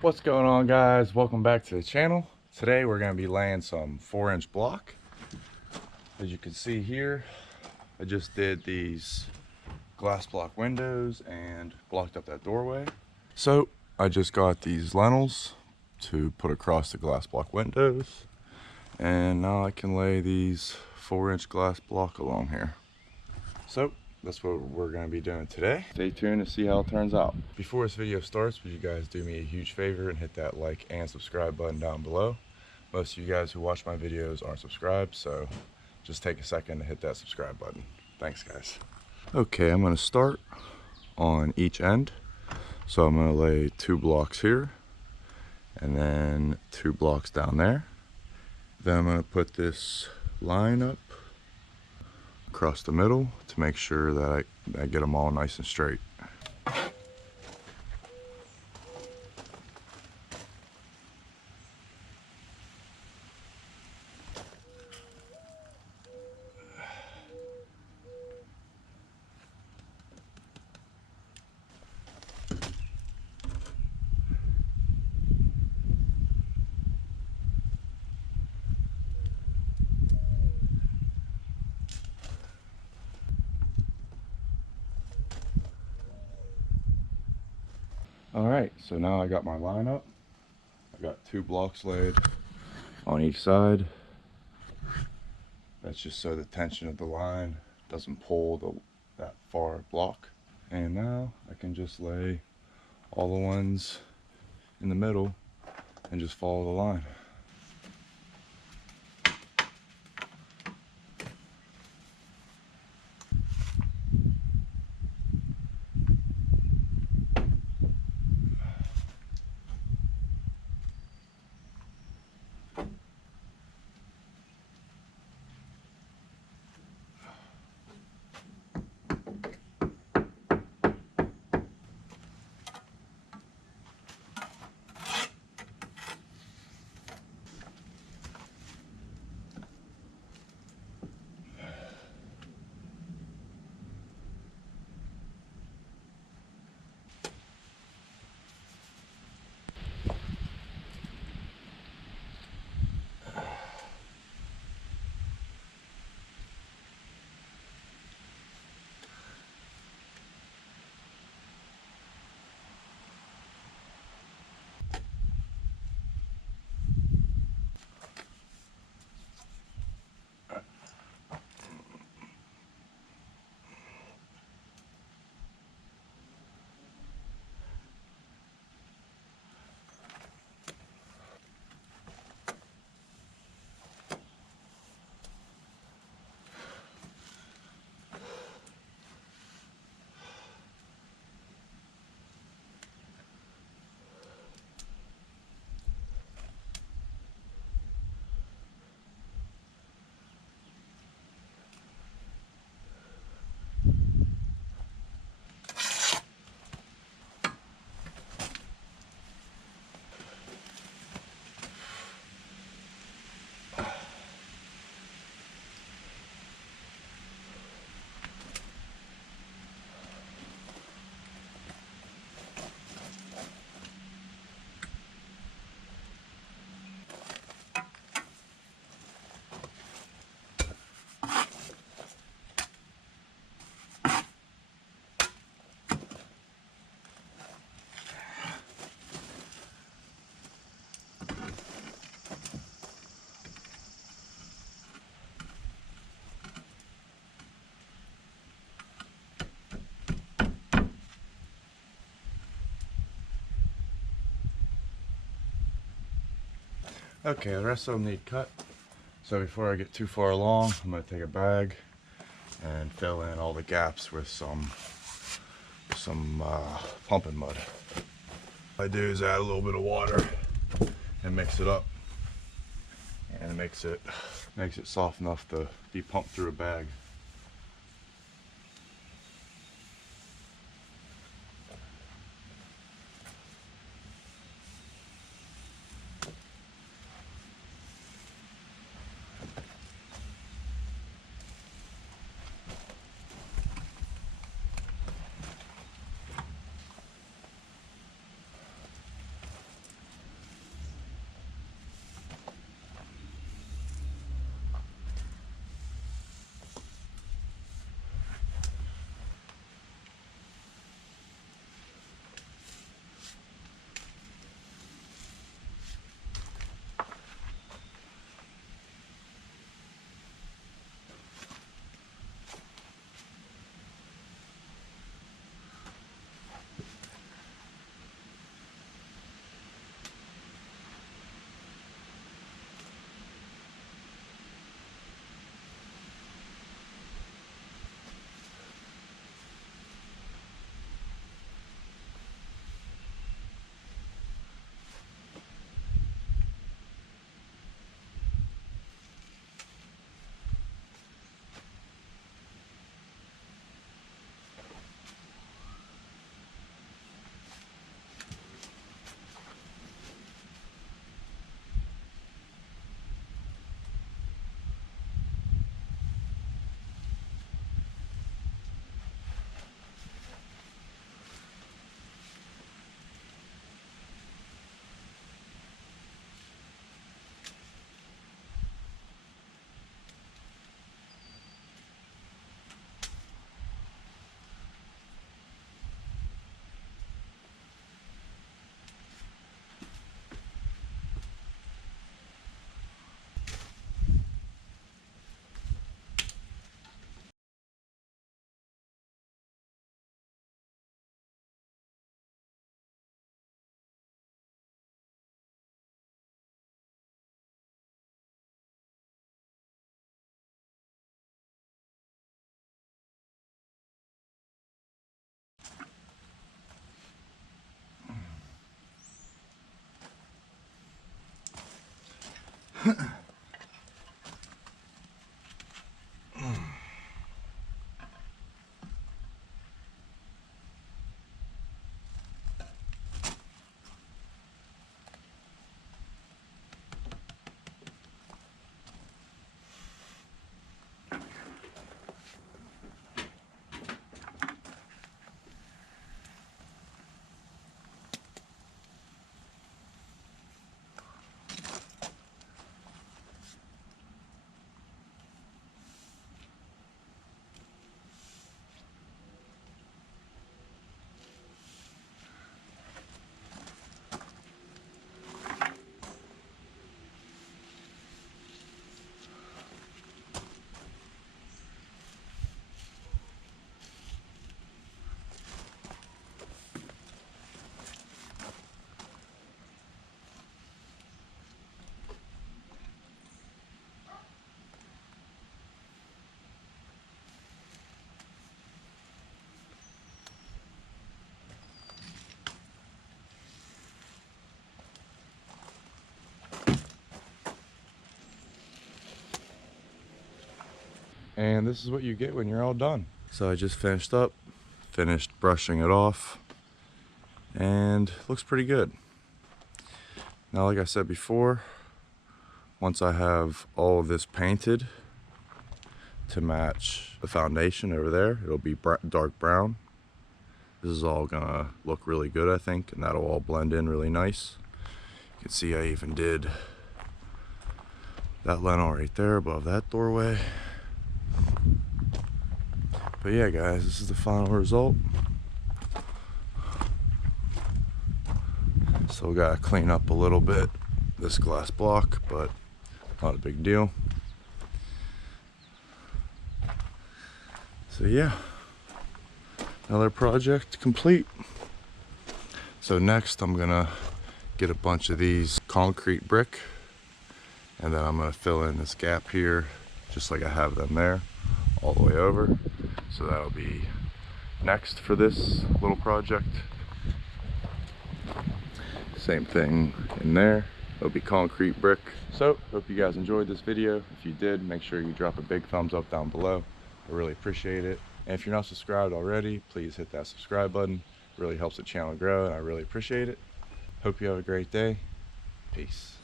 What's going on, guys? Welcome back to the channel. Today we're going to be laying some 4-inch block. As you can see here, I just did these glass block windows and blocked up that doorway. So I just got these lintels to put across the glass block windows, and now I can lay these 4-inch glass block along here. So that's what we're going to be doing today. Stay tuned to see how it turns out. Before this video starts, would you guys do me a huge favor and hit that like and subscribe button down below? Most of you guys who watch my videos aren't subscribed, so just take a second to hit that subscribe button. Thanks, guys. Okay, I'm going to start on each end. So I'm going to lay 2 blocks here and then 2 blocks down there. Then I'm going to put this line up across the middle to make sure that I get them all nice and straight. Alright, so now I got my line up. I got 2 blocks laid on each side. That's just so the tension of the line doesn't pull that far block. And now I can just lay all the ones in the middle and just follow the line. Okay, the rest of them need cut. So before I get too far along, I'm going to take a bag and fill in all the gaps with some pumping mud. What I do is add a little bit of water and mix it up, and it makes it soft enough to be pumped through a bag. And this is what you get when you're all done. So I just finished brushing it off, and looks pretty good. Now, like I said before, once I have all of this painted to match the foundation over there, it'll be dark brown. This is all gonna look really good, I think, and that'll all blend in really nice. You can see I even did that lintel right there above that doorway. But yeah, guys, this is the final result. Still gotta clean up a little bit this glass block, but not a big deal. So yeah, another project complete. So next I'm gonna get a bunch of these concrete brick, and then I'm gonna fill in this gap here just like I have them there all the way over. So that'll be next for this little project. Same thing in there, it'll be concrete brick. So hope you guys enjoyed this video. If you did, make sure you drop a big thumbs up down below. I really appreciate it. And if you're not subscribed already, please hit that subscribe button. It really helps the channel grow, and I really appreciate it. Hope you have a great day. Peace.